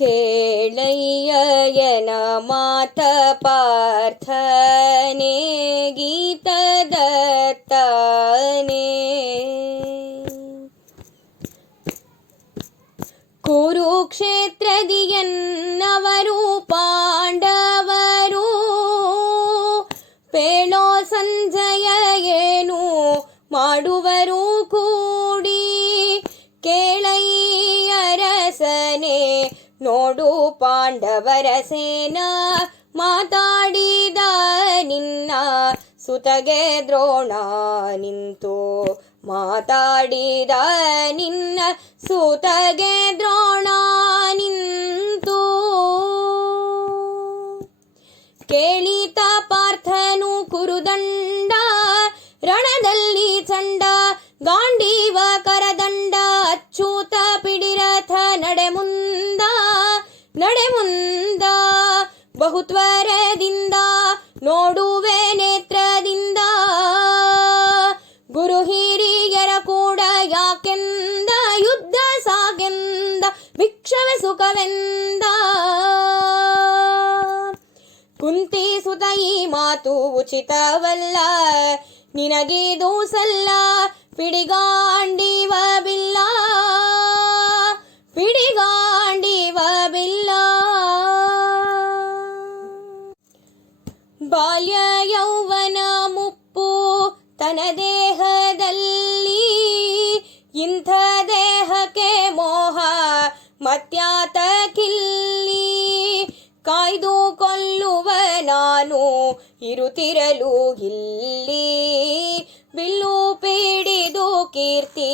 ಕೇಳಯ್ಯನ ಮಾತ ಪಾರ್ಥನೆ ಗೀತದತ್ತನೆ ಕುರುಕ್ಷೇತ್ರದಿಯನ್ನವರು ಪಾಂಡವರು ಪೇಳೋ ಸಂಜಯ ಏನು ಮಾಡುವರು ಕೂಡಿ ಕೇಳಯ್ಯರಸನೆ ನೋಡು ಪಾಂಡವರ ಸೇನ ಮಾತಾಡಿದ ನಿನ್ನ ಸುತಗೆ ದ್ರೋಣ ನಿಂತು ಮಾತಾಡಿದ ನಿನ್ನ ಸುತಗೆ ದ್ರೋಣ ನಿಂತು ಕೇಳಿತ ಪಾರ್ಥನು ಕುರುದಂಡ ರಣದಲ್ಲಿ ಚಂಡ ಗಾಂಡೀವ ಕರದಂಡ ಅಚ್ಚೂತ ಪಿಡಿರಥ ನಡೆಮುಂದ ಬಹುತ್ವರದಿಂದ ನೋಡುವೆ ನೇತ್ರದಿಂದ ಗುರು ಹಿರಿಯರ ಕೂಡ ಯಾಕೆಂದ ಯುದ್ಧ ಸಾಗೆಂದ ಭಿಕ್ಷವೆ ಸುಖವೆಂದ ಕುಂತಿ ಸುತ ಈ ಮಾತು ಉಚಿತವಲ್ಲ ನಿನಗಿದು ಸಲ್ಲ ಪಿಡಿಗಾಂಡಿವ ಬಿಲ್ಲ ಬಾಲ್ಯ ಯೌವನ ಮುಪ್ಪು ತನ ದೇಹದಲ್ಲಿ ಇಂಥ ದೇಹಕ್ಕೆ ಮೋಹ ಮತ್ಯಾತಕಿಲ್ಲಿ ಕಾಯ್ದು ಕೊಲ್ಲುವ ನಾನು ಇರುತ್ತಿರಲು ಇಲ್ಲಿ ಬಿಲ್ಲು ಪಿಡಿದು ಕೀರ್ತಿ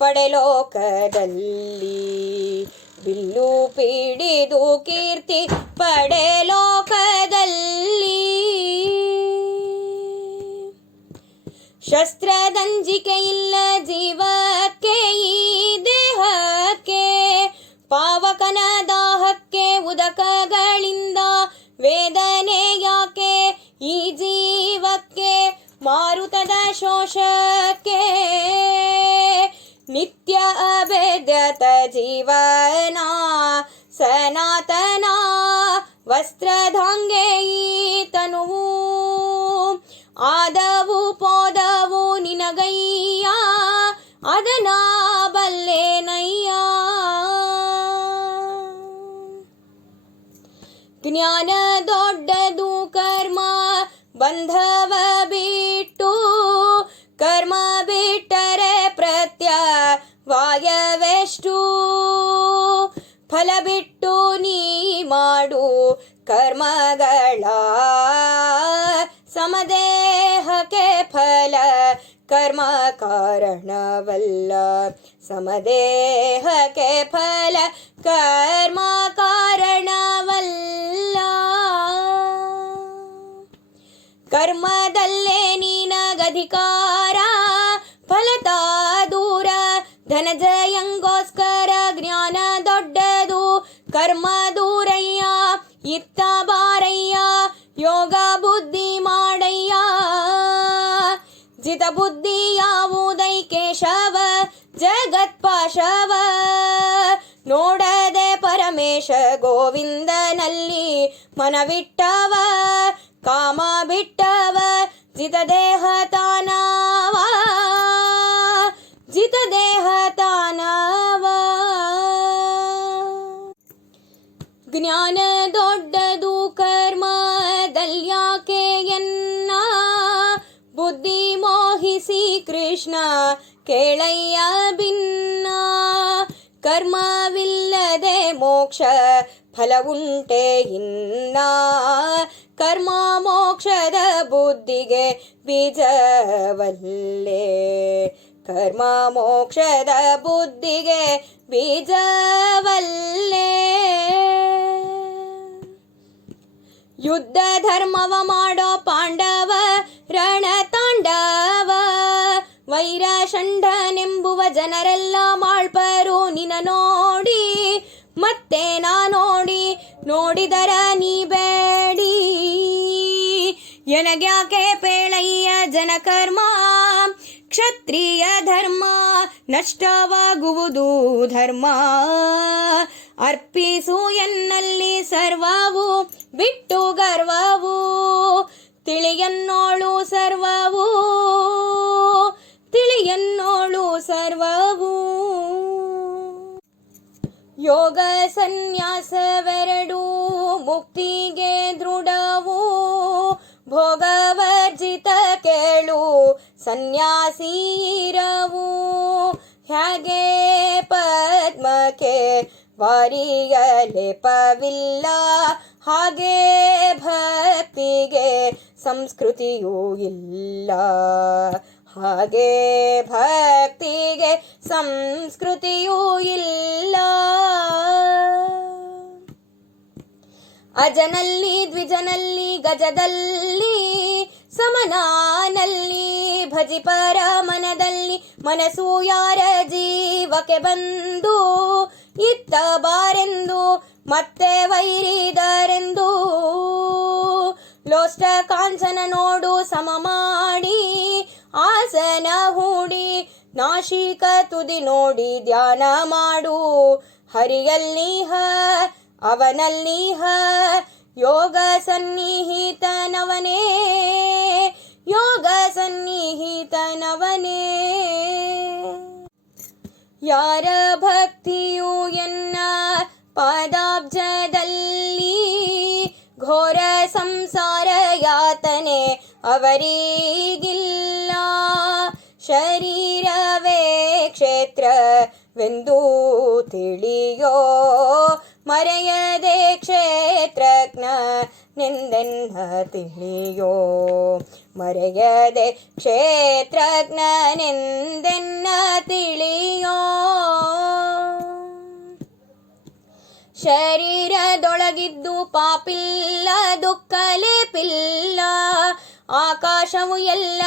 ಪಡೆಲೋಕದಲ್ಲಿ ಬಿಲ್ಲು ಪಿಡಿದು ಕೀರ್ತಿ ಪಡೆಲೋಕದಲ್ಲಿ ಶಸ್ತ್ರದಂಜಿಕೆ ಇಲ್ಲ ಜೀವಕ್ಕೆ ಈ ದೇಹಕ್ಕೆ ಪಾವಕನ ದಾಹಕ್ಕೆ ಉದಕಗಳಿಂದ ವೇದನೆ ಯಾಕೆ ಈ ಜೀವಕ್ಕೆ ಮಾರುತದ ಶೋಷಕ್ಕೆ ನಿತ್ಯ ಅಭೇದ್ಯತ ಜೀವನ ಸನಾತನ ವಸ್ತ್ರಧಾಂಗೆ ಈ ತನುವು ಆದವು ಪೋದವು ನಿನಗಯ್ಯ ಅದನ ಬಲ್ಲೆನಯ್ಯ ಜ್ಞಾನ ದೊಡ್ಡದು ಕರ್ಮ ಬಂಧವ ಬಿಟ್ಟು ಕರ್ಮ ಬಿಟ್ಟರೆ ಪ್ರತ್ಯವಾಯವೆಷ್ಟು ಫಲ ಬಿಟ್ಟು ನೀ ಮಾಡು ಕರ್ಮಗಳ ಸಮದೇಹಕ್ಕೆ ಫಲ ಕರ್ಮ ಕಾರಣವಲ್ಲ ಸಮದೇಹಕ್ಕೆ ಫಲ ಕರ್ಮ ಕಾರಣವಲ್ಲ ಕರ್ಮದಲ್ಲೇ ನಿನಗಧಿಕಾರ ಫಲತಾ ದೂರ ಧನಜಯಂಗೋಸ್ಕರ ಜ್ಞಾನ ದೊಡ್ಡದು ಕರ್ಮ ದೂರಯ್ಯ ಇತ್ತ ಬಾರಯ್ಯ ಯೋಗ ಬುದ್ಧಿ ಮಾಡಯ್ಯ ಜಿತ ಬುದ್ಧಿ ಯಾವುದೈ ಕೇಶವ ಜಗತ್ಪಾಶವ ನೋಡದೆ ಪರಮೇಶ ಗೋವಿಂದನಲ್ಲಿ ಮನವಿಟ್ಟವ ಕಾಮ ಬಿಟ್ಟವ ಜಿತ ದೇಹ ತಾನವ ಜಿತ ದೇಹ ತಾನವ ಜ್ಞಾನ ದೊಡ್ಡದು ಕರ್ಮದಲ್ಯಾಕೆ ಎನ್ನ ಬುದ್ಧಿ ಮೋಹಿಸಿ ಕೃಷ್ಣ ಕೇಳಯ್ಯ ಭಿನ್ನ ಕರ್ಮವಿಲ್ಲದೆ ಮೋಕ್ಷ ಫಲವುಂಟೆ ಇನ್ನ ಕರ್ಮ ಮೋಕ್ಷದ ಬುದ್ಧಿಗೆ ಬೀಜವಲ್ಲೇ ಕರ್ಮ ಮೋಕ್ಷದ ಬುದ್ಧಿಗೆ ಬೀಜವಲ್ಲೇ ಯುದ್ಧ ಧರ್ಮವ ಮಾಡೋ ಪಾಂಡವ ರಣತಾಂಡವ ವೈರ ಷಂಡನೆಂಬುವ ಜನರೆಲ್ಲ ಮಾಳ್ಪರು ನಿನ ನೋಡಿ ಮತ್ತೆ ನಾ ನೋಡಿದರ ನೀ ಬೇಡಿ ಎನಗ್ಯಾಕೆ ಪೇಳಯ್ಯ ಜನಕರ್ಮ ಕ್ಷತ್ರಿಯ ಧರ್ಮ ನಷ್ಟವಾಗುವುದು ಧರ್ಮ ಅರ್ಪಿಸು ಎನ್ನಲ್ಲಿ ಸರ್ವವು ಬಿಟ್ಟು ಗರ್ವವು ತಿಳಿಯನ್ನೋಳು ಸರ್ವವು ತಿಳಿಯನ್ನೋಳು ಸರ್ವವು. ಯೋಗ ಸನ್ಯಾಸವೆರಡು ಮುಕ್ತಿಗೆ ದೃಢವು ಭೋಗವರ್ಜಿತ ಕೇಳು ಸನ್ಯಾಸಿರವು. ಹ್ಯಾಗೆ ಪದ್ಮಕ್ಕೆ ವಾರಿಯ ಲೇಪವಿಲ್ಲ ಹಾಗೆ ಭಕ್ತಿಗೆ ಸಂಸ್ಕೃತಿಯೂ ಇಲ್ಲ ಹಾಗೆ ಭಕ್ತಿಗೆ ಸಂಸ್ಕೃತಿಯೂ ಇಲ್ಲ. ಅಜನಲ್ಲಿ ದ್ವಿಜನಲ್ಲಿ ಗಜದಲ್ಲಿ ಸಮನಾನಲ್ಲಿ ಭಜಿಪರ ಮನದಲ್ಲಿ ಮನಸ್ಸು ಯಾರ ಜೀವಕ್ಕೆ ಬಂದು ಇತ್ತ ಬಾರೆಂದು ಮತ್ತೆ ವೈರಿದರೆಂದು ಲೋಷ್ಟ ಕಾಂಚನ ನೋಡು ಸಮ ಮಾಡಿ ಆಸನ ಹೂಡಿ ನಾಶಿಕ ತುದಿ ನೋಡಿ ಧ್ಯಾನ ಮಾಡು ಹರಿಯಲ್ಲಿಹ ಅವನಲ್ಲಿಹ ಯೋಗ ಸನ್ನಿಹಿತನವನೇ ಯೋಗ ಸನ್ನಿಹಿತನವನೇ. ಯಾರ ಭಕ್ತಿಯು ಎನ್ನ ಪಾದಾಬ್ಜದಲ್ಲಿ ಘೋರ ಸಂಸಾರ ಯಾತನೆ ಅವರಿಗಿಲ್ಲ. ಶರೀರವೇ ಕ್ಷೇತ್ರವೆಂದು ತಿಳಿಯೋ ಮರೆಯದೆ ಕ್ಷೇತ್ರಜ್ಞನೆಂದೆನ್ನ ತಿಳಿಯೋ ಮರೆಯದೆ ಕ್ಷೇತ್ರಜ್ಞನೆಂದೆನ್ನ ತಿಳಿಯೋ. ಶರೀರದೊಳಗಿದ್ದು ಪಾಪಿಲ್ಲ ದುಃಖಲೇಪಿಲ್ಲ ಆಕಾಶವು ಎಲ್ಲ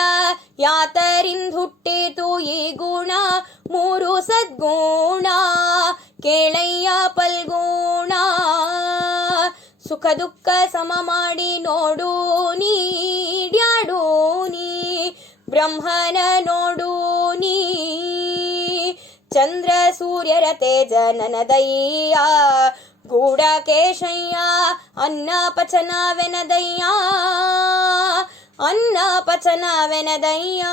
ಯಾತರಿಂದ ಹುಟ್ಟಿತು ಈ ಗುಣ ಮೂರು ಸದ್ಗುಣ ಕೇಳಯ್ಯ ಪಲ್ಗುಣ. ಸುಖ ದುಃಖ ಸಮ ಮಾಡಿ ನೋಡು ನೀಡ್ಯಾಡು ನೀ ಬ್ರಹ್ಮನ ನೋಡು ನೀ ಚಂದ್ರ ಸೂರ್ಯರ ತೇಜ ನನದಯ್ಯ ಗೂಢ ಕೇಶಯ್ಯ ಅನ್ನ ಪಚನವೆನದಯ್ಯ ಅನ್ನ ಪಚನವೆನದಯ್ಯ.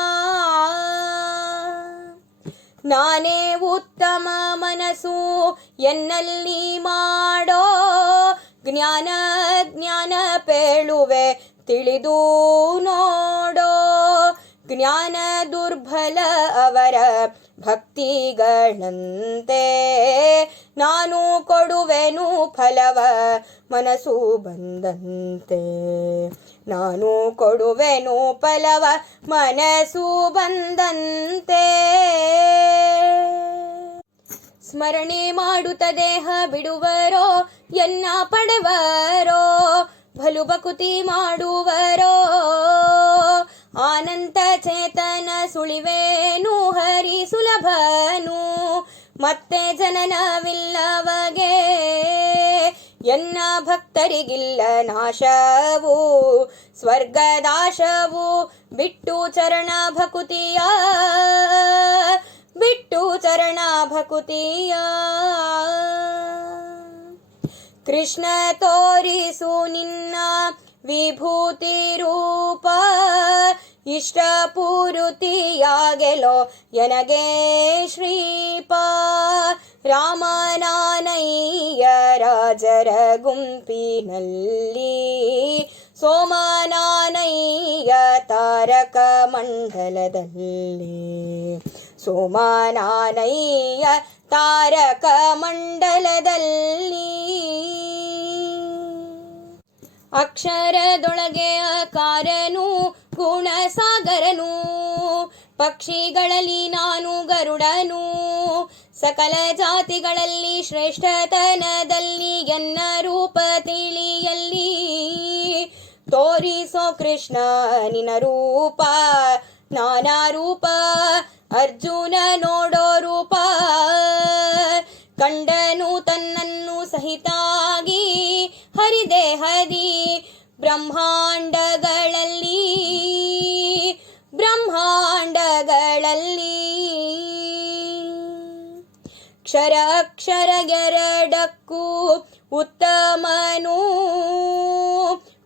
ನಾನೇ ಉತ್ತಮ ಮನಸ್ಸು ಎನ್ನಲ್ಲಿ ಮಾಡೋ ಜ್ಞಾನ ಜ್ಞಾನ ಪೇಳುವೆ ತಿಳಿದು ನೋಡೋ ಜ್ಞಾನ ದುರ್ಬಲ ಅವರ ಭಕ್ತಿಗಳಂತೆ ನಾನು ಕೊಡುವೆನು ಫಲವ ಮನಸ್ಸು ಬಂದಂತೆ ನಾನು ಕೊಡುವೆನು ಫಲವ ಮನಸ್ಸು ಬಂದಂತೆ. ಸ್ಮರಣೆ ಮಾಡುತ್ತ ದೇಹ ಬಿಡುವರೋ ಎನ್ನ ಪಡೆವರೋ ಬಲು ಬಕುತಿ ಮಾಡುವರೋ ಆನಂತ ಚೇತನ ಸುಳಿವೇನು ಹರಿ ಸುಲಭನು ಮತ್ತೆ ಜನನವಿಲ್ಲವಗೆ ಎನ್ನ ಭಕ್ತರಿಗಿಲ್ಲ ನಾಶವು ಸ್ವರ್ಗದಾಶವು ಬಿಟ್ಟು ಚರಣ ಭಕುತಿಯ ಬಿಟ್ಟು ಚರಣ ಭಕುತಿಯ. ಕೃಷ್ಣ ತೋರಿಸು ನಿನ್ನ ವಿಭೂತಿ ರೂಪ ಇಷ್ಟ ಪೂರುತಿಯಾಗೆಲೋ ಎನಗೆ ಶ್ರೀಪ ರಾಮನಾನಯ್ಯ ರಾಜರ ಗುಂಪಿನಲ್ಲಿ ಸೋಮನಾನಯ್ಯ ತಾರಕ ಮಂಡಲದಲ್ಲಿ ಸೋಮನಾನಯ್ಯ ತಾರಕ ಮಂಡಲದಲ್ಲಿ. ಅಕ್ಷರದೊಳಗೆ ಅಕಾರನು ಗುಣಸಾಗರನು ಪಕ್ಷಿಗಳಲ್ಲಿ ನಾನು ಗರುಡನು ಸಕಲ ಜಾತಿಗಳಲ್ಲಿ ಶ್ರೇಷ್ಠತನದಲ್ಲಿ ಎನ್ನ ರೂಪ ತಿಳಿಯಲ್ಲಿ ತೋರಿಸೋ ಕೃಷ್ಣ ನಿನ ರೂಪ ನಾನಾ ರೂಪ ಅರ್ಜುನ ನೋಡೋ ರೂಪ ಕಂಡನು ತನ್ನನ್ನು ಸಹಿತಾಗಿ ಹರಿದೇಹದಿ ಬ್ರಹ್ಮಾಂಡಗಳಲ್ಲಿ ಕ್ಷರ ಅಕ್ಷರ ಎರಡಕ್ಕೂ ಉತ್ತಮನು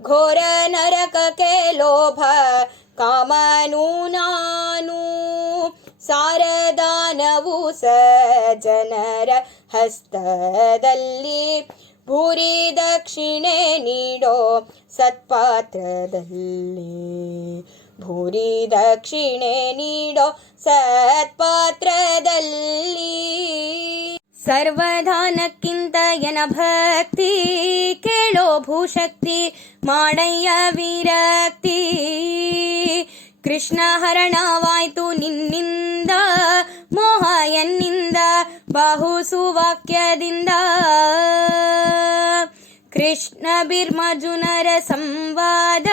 ಘೋರ ನರಕಕ್ಕೆ ಲೋಭ ಕಾಮನು ನಾನು ಸಾರದಾನವು ಸಜ್ಜನರ ಹಸ್ತದಲ್ಲಿ ಭೂರಿ ದಕ್ಷಿಣೆ ನೀಡೋ ಸತ್ಪಾತ್ರದಲ್ಲಿ ಭೂರಿ ದಕ್ಷಿಣೆ ನೀಡೋ ಸತ್ಪಾತ್ರದಲ್ಲಿ ಸರ್ವಧಾನಕ್ಕಿಂತ ಎನ ಭಕ್ತಿ ಕೇಳೋ ಭೂಶಕ್ತಿ ಮಾಡಯ್ಯ ವಿರಕ್ತಿ ಕೃಷ್ಣ ಹರಣವಾಯ್ತು ನಿನ್ನಿಂದ ಮೋಹ ಎನ್ನಿಂದ ಬಾಹು ಸುವಾಕ್ಯದಿಂದ ಕೃಷ್ಣ ಬಿರ್ಮರ್ಜುನರ ಸಂವಾದ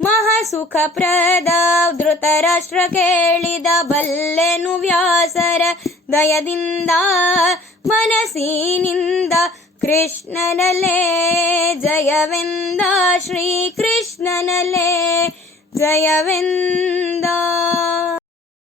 ಮಹಾಸುಖಪ್ರದ ಧೃತರಾಷ್ಟ್ರ ಕೇಳಿದ ಬಲ್ಲೆನು ವ್ಯಾಸರ ದಯದಿಂದ ಮನಸ್ಸಿನಿಂದ ಕೃಷ್ಣನಲ್ಲೇ ಜಯವೆಂದ ಶ್ರೀ ಕೃಷ್ಣನಲ್ಲೇ ಜಯವೆಂದ